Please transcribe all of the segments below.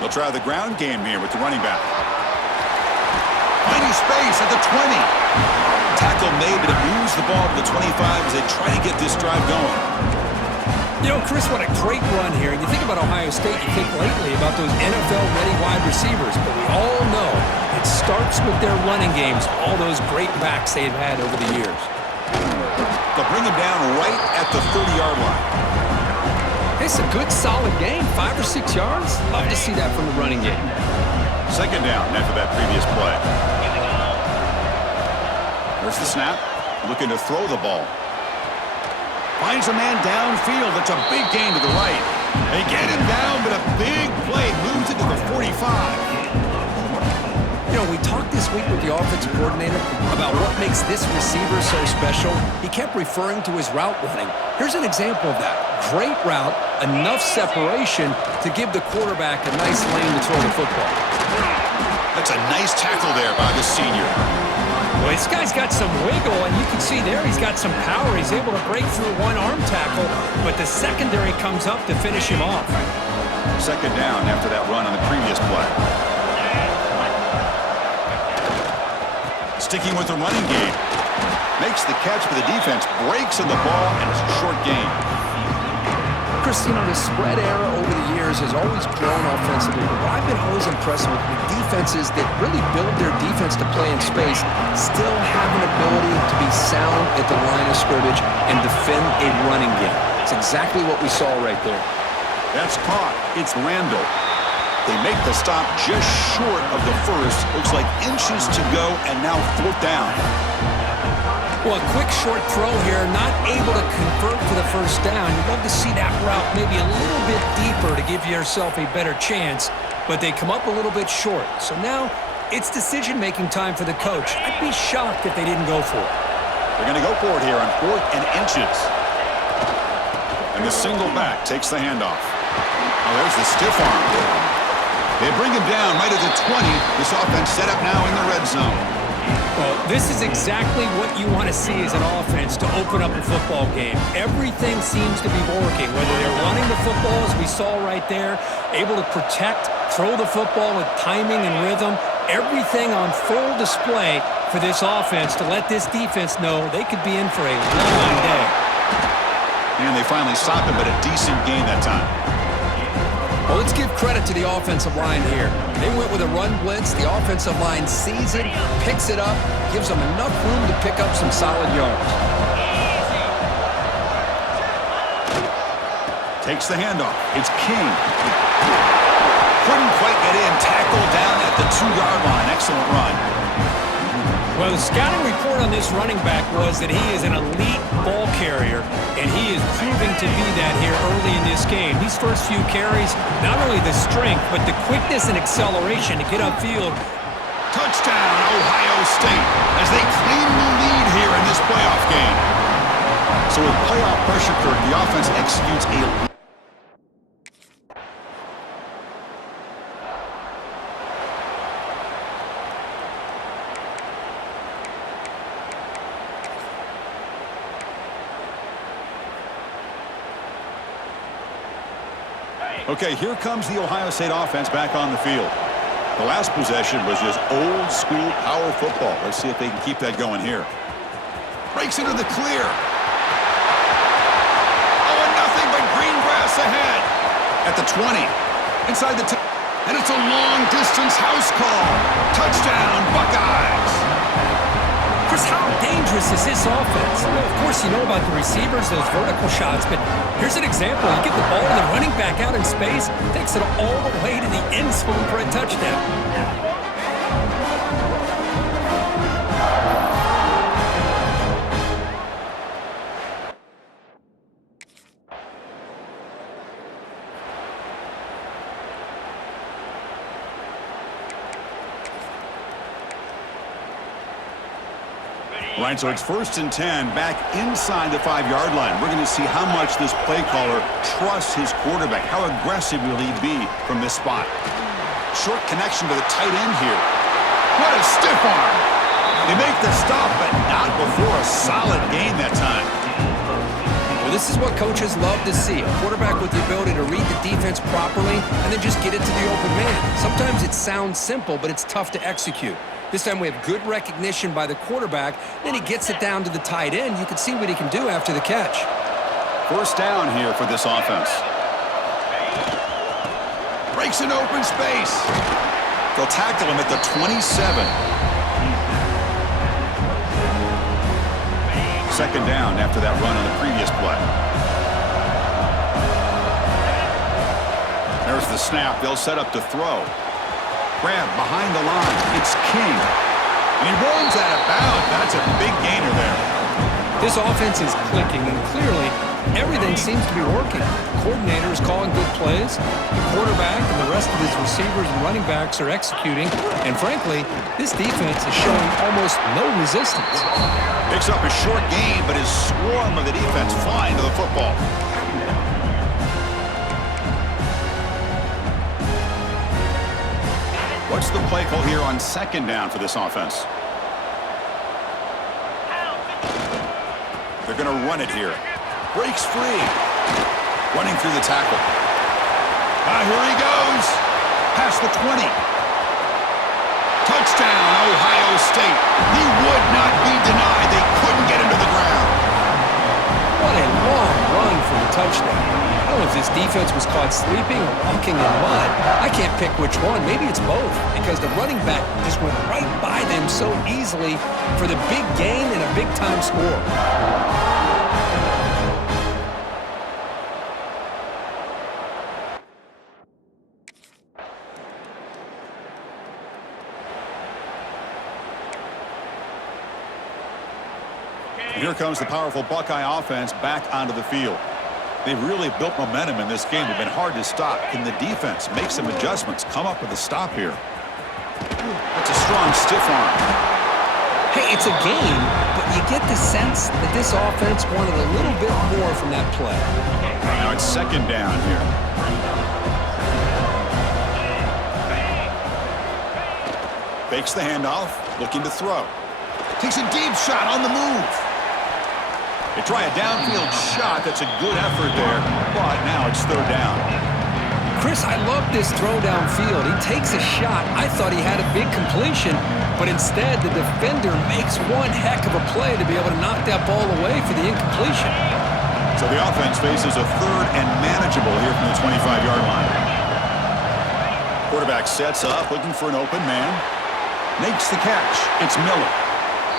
They'll try the ground game here with the running back. Finding space at the 20. Tackle made, but it moves the ball to the 25 as they try to get this drive going. You know, Chris, what a great run here. And you think about Ohio State, you think lately about those NFL-ready wide receivers. But we all know it starts with their running games, all those great backs they've had over the years. They'll bring him down right at the 30-yard line. It's a good, solid game. 5 or 6 yards. Love to see that from the running game. Second down after that previous play. There's the snap. Looking to throw the ball. Finds a man downfield. That's a big gain to the right. They get him down, but a big play moves it to the 45. You know, we talked this week with the offensive coordinator about what makes this receiver so special. He kept referring to his route running. Here's an example of that. Great route, enough separation to give the quarterback a nice lane to throw the football. That's a nice tackle there by the senior. Well, this guy's got some wiggle, and you can see there he's got some power. He's able to break through one arm tackle, but the secondary comes up to finish him off. Second down after that run on the previous play. Sticking with the running game. Makes the catch, but the defense breaks on the ball, and it's a short gain. Chris, you know, the spread era over the years has always grown offensively, but what I've been always impressed with defenses that really build their defense to play in space still have an ability to be sound at the line of scrimmage and defend a running game. It's exactly what we saw right there. That's caught. It's Randall. They make the stop just short of the first. Looks like inches to go, and now 4th down. Well, a quick short throw here, not able to convert for the first down. You'd love to see that route maybe a little bit deeper to give yourself a better chance, but they come up a little bit short. So now it's decision-making time for the coach. I'd be shocked if they didn't go for it. They're going to go for it here on 4th and inches. And the single back takes the handoff. Oh, there's the stiff arm. They bring him down right at the 20. This offense set up now in the red zone. Well, this is exactly what you want to see as an offense to open up a football game. Everything seems to be working, whether they're running the football, as we saw right there, able to protect, throw the football with timing and rhythm, everything on full display for this offense to let this defense know they could be in for a long day. And they finally stopped him, but a decent gain that time. Well, let's give credit to the offensive line here. They went with a run blitz. The offensive line sees it, picks it up, gives them enough room to pick up some solid yards. Takes the handoff. It's King. Couldn't quite get in. Tackled down at the 2-yard line. Excellent run. Well, the scouting report on this running back was that he is an elite ball carrier, and he is proving to be that here early in this game. These first few carries, not only the strength, but the quickness and acceleration to get upfield. Touchdown, Ohio State, as they claim the lead here in this playoff game. So with playoff pressure, Kirk, the offense executes a... Okay, here comes the Ohio State offense back on the field. The last possession was just old-school power football. Let's see if they can keep that going here. Breaks into the clear. Oh, and nothing but green grass ahead. At the 20. Inside the 10. And it's a long-distance house call. Touchdown, Buckeyes. Chris, how dangerous is this offense? Well, of course, you know about the receivers, those vertical shots, but here's an example. You get the ball to the running back out in space, takes it all the way to the end zone for a touchdown. All right, so it's 1st and 10 back inside the 5-yard line. We're going to see how much this play caller trusts his quarterback. How aggressive will he be from this spot? Short connection to the tight end here. What a stiff arm. They make the stop, but not before a solid gain that time. Well, this is what coaches love to see. A quarterback with the ability to read the defense properly and then just get it to the open man. Sometimes it sounds simple, but it's tough to execute. This time we have good recognition by the quarterback. Then he gets it down to the tight end. You can see what he can do after the catch. First down here for this offense. Breaks an open space. They'll tackle him at the 27. Second down after that run on the previous play. There's the snap. They'll set up to throw. Grab behind the line. It's King. And he rolls out of bounds. That's a big gainer there. This offense is clicking, and clearly everything seems to be working. The coordinator is calling good plays. The quarterback and the rest of his receivers and running backs are executing. And frankly, this defense is showing almost no resistance. Picks up a short gain, but his swarm of the defense flying to the football. What's the play call here on second down for this offense? They're going to run it here. Breaks free. Running through the tackle. Here he goes. Past the 20. Touchdown, Ohio State. He would not be denied. They couldn't get him to the ground. What a long run for the touchdown. I don't know if this defense was caught sleeping or walking in mud. I can't pick which one. Maybe it's both, because the running back just went right by them so easily for the big gain and a big-time score. Here comes the powerful Buckeye offense back onto the field. They've really built momentum in this game. They've been hard to stop. Can the defense make some adjustments, come up with a stop here? That's a strong stiff arm. Hey, it's a game, but you get the sense that this offense wanted a little bit more from that play. Now it's second down here. Fakes the handoff, looking to throw. Takes a deep shot on the move. They try a downfield shot. That's a good effort there, but now it's third down. Chris, I love this throw downfield. He takes a shot. I thought he had a big completion, but instead the defender makes one heck of a play to be able to knock that ball away for the incompletion. So the offense faces a third and manageable here from the 25-yard line. Quarterback sets up, looking for an open man. Makes the catch. It's Miller.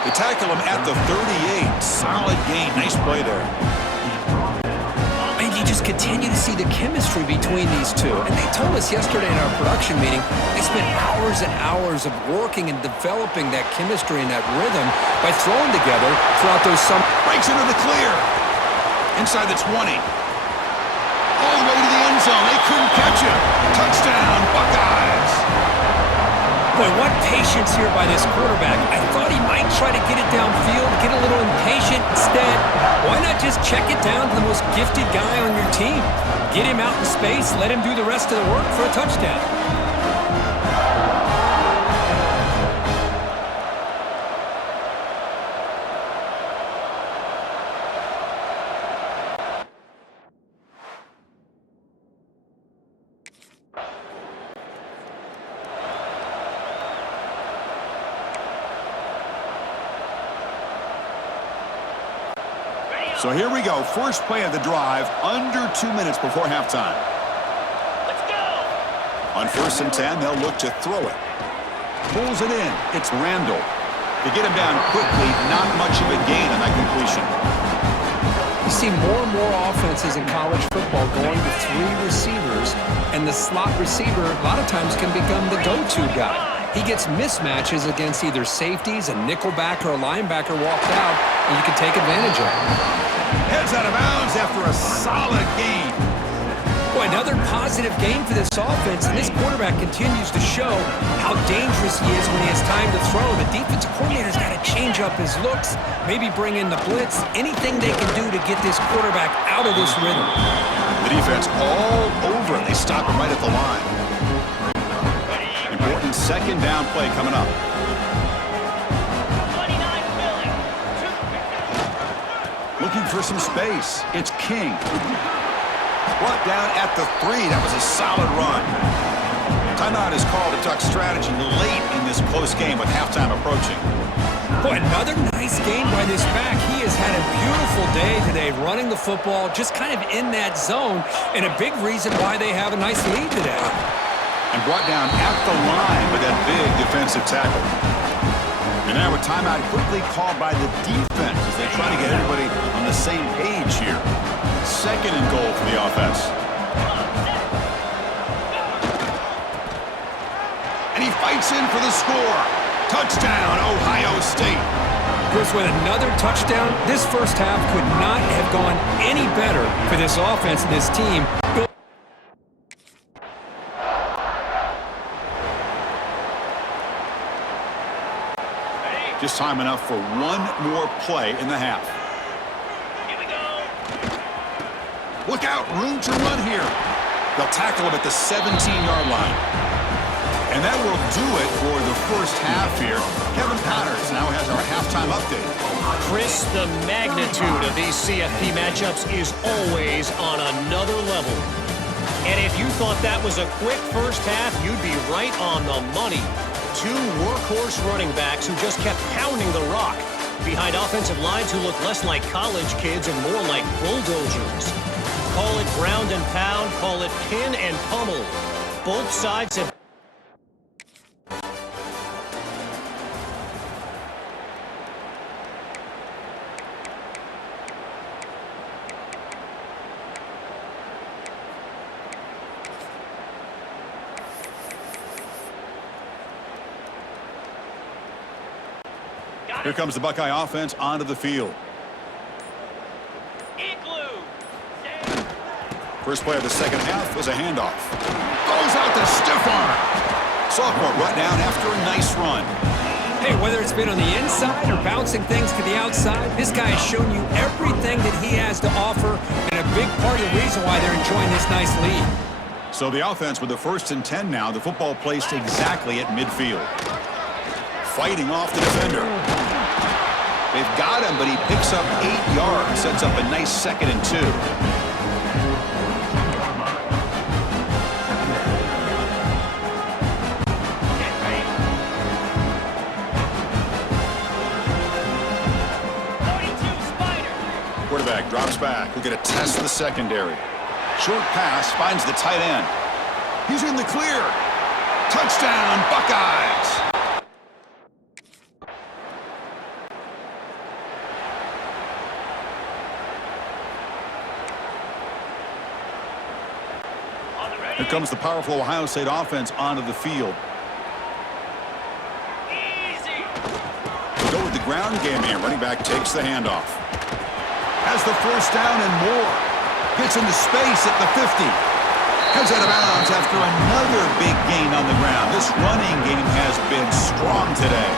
They tackle him at the 38. Solid gain. Nice play there. And you just continue to see the chemistry between these two. And they told us yesterday in our production meeting, they spent hours and hours of working and developing that chemistry and that rhythm by throwing together throughout those summer. Breaks into the clear. Inside the 20. All the way to the end zone. They couldn't catch him. Touchdown, Buckeyes. Boy, what patience here by this quarterback. I thought he might try to get it downfield, get a little impatient. Instead, why not just check it down to the most gifted guy on your team? Get him out in space, let him do the rest of the work for a touchdown. So here we go. First play of the drive, under 2 minutes before halftime. Let's go! On 1st and 10, they'll look to throw it. Pulls it in. It's Randall. They get him down quickly. Not much of a gain on that completion. You see more and more offenses in college football going to 3 receivers, and the slot receiver a lot of times can become the go-to guy. He gets mismatches against either safeties, a nickelback, or a linebacker walked out, and you can take advantage of it. Heads out of bounds after a solid game. Boy, another positive game for this offense, and this quarterback continues to show how dangerous he is when he has time to throw. The defensive coordinator's got to change up his looks, maybe bring in the blitz, anything they can do to get this quarterback out of this rhythm. The defense all over it. They stop him right at the line. Important second down play coming up. looking for some space. It's King. Brought down at the 3. That was a solid run. Timeout is called to talk strategy late in this close game with halftime approaching. Boy, another nice game by this back. He has had a beautiful day today running the football, just kind of in that zone, and a big reason why they have a nice lead today. And brought down at the line with that big defensive tackle. And now a timeout quickly called by the defense as they try to get everybody on the same page here. 2nd and goal for the offense. And he fights in for the score. Touchdown, Ohio State. Chris, with another touchdown, this first half could not have gone any better for this offense and this team. Just time enough for one more play in the half. Here we go. Look out, room to run here. They'll tackle him at the 17-yard line. And that will do it for the first half here. Kevin Powders now has our halftime update. Chris, the magnitude of these CFP matchups is always on another level. And if you thought that was a quick first half, you'd be right on the money. 2 workhorse running backs who just kept pounding the rock behind offensive lines who look less like college kids and more like bulldozers. Call it ground and pound, call it pin and pummel. Both sides have Here comes the Buckeye offense onto the field. Igloo. First play of the second half was a handoff. Goes out to stiff arm. Sophomore brought down after a nice run. Hey, whether it's been on the inside or bouncing things to the outside, this guy has shown you everything that he has to offer, and a big part of the reason why they're enjoying this nice lead. So the offense with the 1st and 10 now. The football placed exactly at midfield. Fighting off the defender. They've got him, but he picks up 8 yards. Sets up a nice 2nd and 2. Quarterback drops back. We're going to test the secondary. Short pass finds the tight end. He's in the clear. Touchdown, Buckeyes. Here comes the powerful Ohio State offense onto the field. Easy. We'll go with the ground game here. Running back takes the handoff. Has the first down and more. Gets into space at the 50. Heads out of bounds after another big gain on the ground. This running game has been strong today.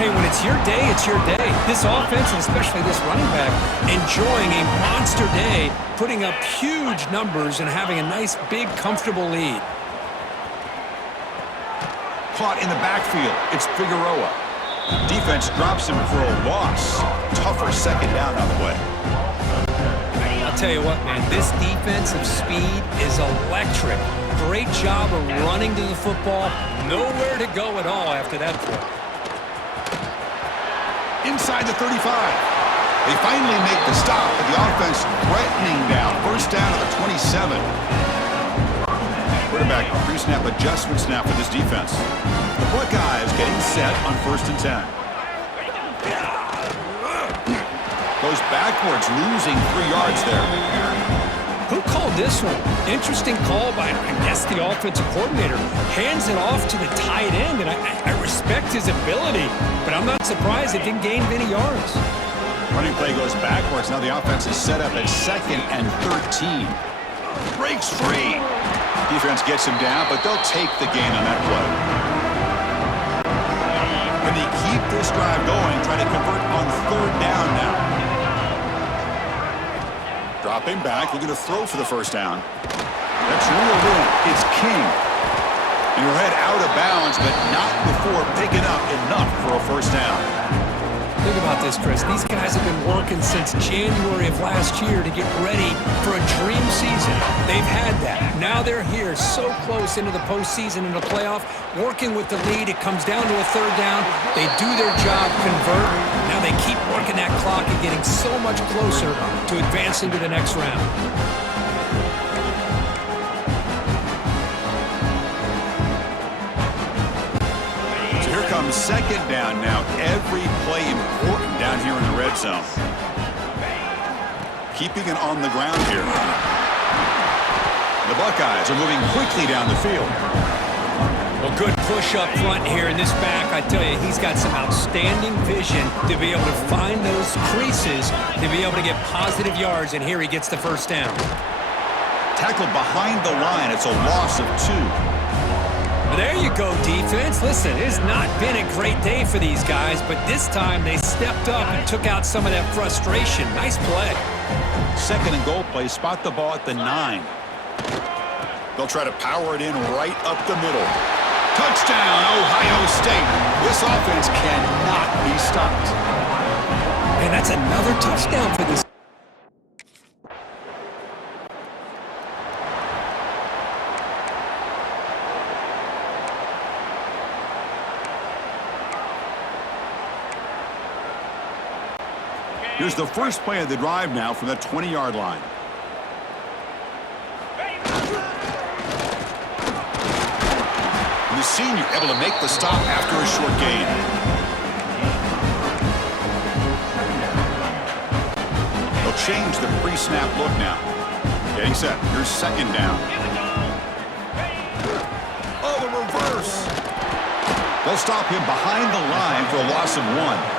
Hey, when it's your day, it's your day. This offense, and especially this running back, enjoying a monster day, putting up huge numbers and having a nice, big, comfortable lead. Caught in the backfield. It's Figueroa. Defense drops him for a loss. Tougher second down on the way. I'll tell you what, man, this defensive speed is electric. Great job of running to the football. Nowhere to go at all after that play. Inside the 35. They finally make the stop, but the offense threatening down. First down at the 27. Quarterback pre-snap adjustment snap for this defense. The Buckeyes getting set on 1st and 10. Goes backwards, losing 3 yards there. Who called this one? Interesting call by, I guess, the offensive coordinator. Hands it off to the tight end, and I respect his ability, but I'm not surprised it didn't gain many yards. Running play goes backwards. Now the offense is set up at 2nd and 13. Breaks free. Defense gets him down, but they'll take the gain on that play. Can they keep this drive going? Try to convert on 3rd down now. Dropping back, looking to throw for the first down. That's reeled in. It's King. And he'll head out of bounds, but not before picking up enough for a first down. Think about this, Chris. These guys have been working since January of last year to get ready for a dream season. They've had that. Now they're here so close into the postseason and the playoff, working with the lead. It comes down to a third down. They do their job, convert. Now they keep working that clock and getting so much closer to advancing to the next round. Second down now. Every play important down here in the red zone. Keeping it on the ground here. The Buckeyes are moving quickly down the field. Well, good push up front here in this back. I tell you, he's got some outstanding vision to be able to find those creases, to be able to get positive yards, and here he gets the first down. Tackled behind the line. It's a loss of 2. There you go, defense. Listen, it's not been a great day for these guys, but this time they stepped up and took out some of that frustration. Nice play. Second and goal play. Spot the ball at the 9. They'll try to power it in right up the middle. Touchdown, Ohio State. This offense cannot be stopped. And that's another touchdown for this. Here's the first play of the drive now from the 20-yard line. And the senior able to make the stop after a short gain. They'll change the pre-snap look now. Getting set. Here's second down. Oh, the reverse. They'll stop him behind the line for a loss of 1.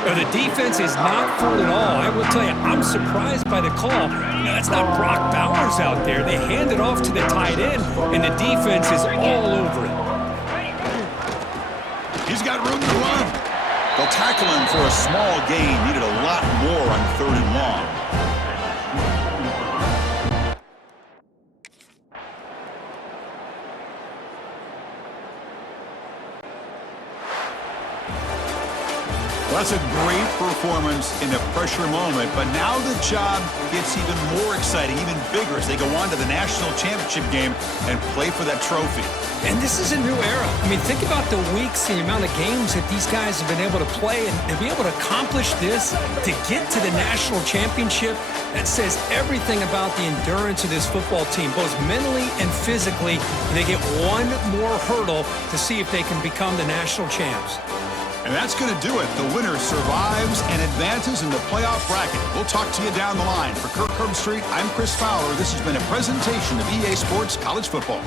The defense is not fooled at all. I will tell you, I'm surprised by the call. Now, that's not Brock Bowers out there. They hand it off to the tight end, and the defense is all over it. He's got room to run. They'll tackle him for a small gain. Needed a lot more on 3rd and long. That's a great performance in the pressure moment, but now the job gets even more exciting, even bigger as they go on to the national championship game and play for that trophy. And this is a new era. I mean, think about the weeks and the amount of games that these guys have been able to play, and to be able to accomplish this, to get to the national championship, that says everything about the endurance of this football team, both mentally and physically. And they get one more hurdle to see if they can become the national champs. And that's going to do it. The winner survives and advances in the playoff bracket. We'll talk to you down the line. For Kirk Herbstreit, I'm Chris Fowler. This has been a presentation of EA Sports College Football.